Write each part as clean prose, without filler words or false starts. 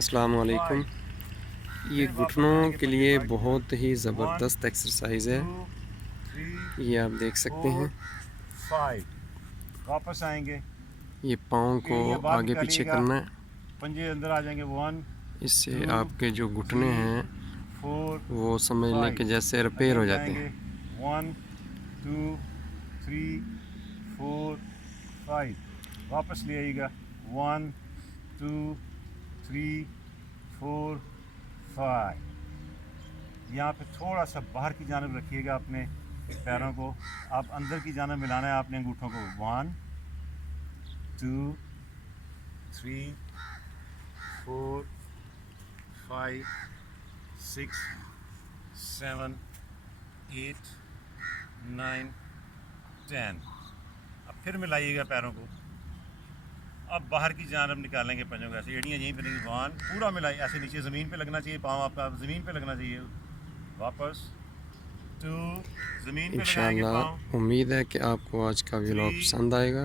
अस्सलाम वालेकुम। ये घुटनों के लिए बहुत ही ज़बरदस्त एक्सरसाइज है। ये आप देख सकते हैं। 5 वापस आएंगे, ये पाँव को एड़ियाँ बाहर आगे पीछे निकालिएगा, करना है। पंजे अंदर आ जाएंगे। 1 इससे 2 आपके जो घुटने 3 हैं 4 वो समझ लें 5 कि जैसे रिपेयर हो अगेन जाते जाएंगे। हैं। 1 2 3 4 5 वापस ले आइएगा। 1 2 3 4 5। यहाँ पे थोड़ा सा बाहर की जानब रखिएगा अपने पैरों को। आप अंदर की जानब मिलाना है आपने अंगूठों को। 1 2 3 4 5 6 7 8 9 10। अब फिर मिलाइएगा पैरों को। अब बाहर की जानब निकालेंगे पंजों को ऐसे, एड़ियाँ यहीं पे रहेंगी। 1 पूरा मिलाइए, ऐसे नीचे ज़मीन पे लगना चाहिए, पाँव आपका ज़मीन पे लगना चाहिए। वापस 2 ज़मीन पे लगाएंगे पाँव। इंशाअल्लाह उम्मीद है कि आपको आज का व्लॉग 3 पसंद आएगा।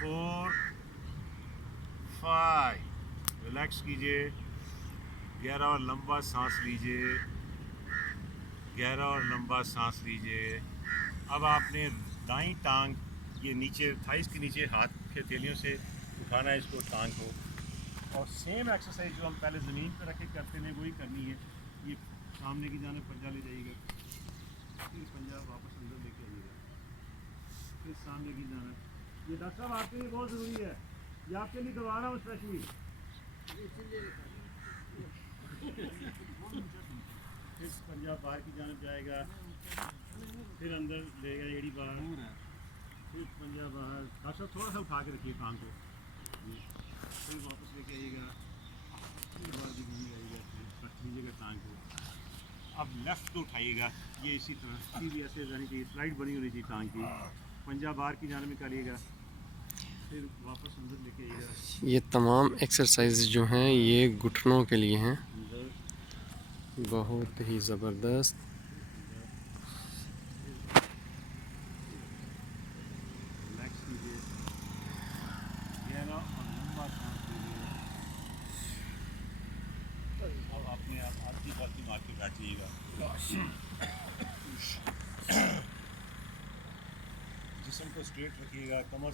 4 5 रिलैक्स कीजिए, गहरा और लंबा सांस लीजिए, गहरा और लंबा सांस लीजिए। अब आपने दाईं टांग ये नीचे थाइस के नीचे हाथ के हथेलियों से उठाना है इसको, टांग को। और सेम एक्सरसाइज जो हम पहले ज़मीन पर रख के करते हैं वही करनी है। ये सामने की जाने पंजा ले जाइएगा, फिर पंजा वापस अंदर लेके आइएगा, फिर सामने की जाने। ये डॉक्टर साहब आपके लिए बहुत ज़रूरी है, ये आपके लिए करवा रहा हूँ स्पेशली। फिर पंजा बाहर की जानब जाएगा, फिर अंदर लेगा एड़ी बाहर, फिर पंजा बाहर। डॉक्टर थोड़ा सा उठा के रखिए टांग को, फिर वापस लेके आइएगा, फिर बाहर भी घूम जाइएगा, फिर रख लीजिएगा टांग को। अब लेफ़्ट को उठाइएगा, ये इसी तरह सीधी ऐसे रहनी चाहिए, स्लाइड बनी होनी चाहिए टांग की। पंजा बाहर की जानब निकालिएगा, फिर वापस अंदर लेके आइएगा। ये तमाम एक्सरसाइज जो हैं ये घुटनों के लिए हैं, अंदर बहुत ही ज़बरदस्त। रिलैक्स कीजिए, गहरा और लंबा सांस लीजिए। अब अपने आप आधी बाती मार के बैठिएगा। जिस्म को स्ट्रेट रखिएगा, कमर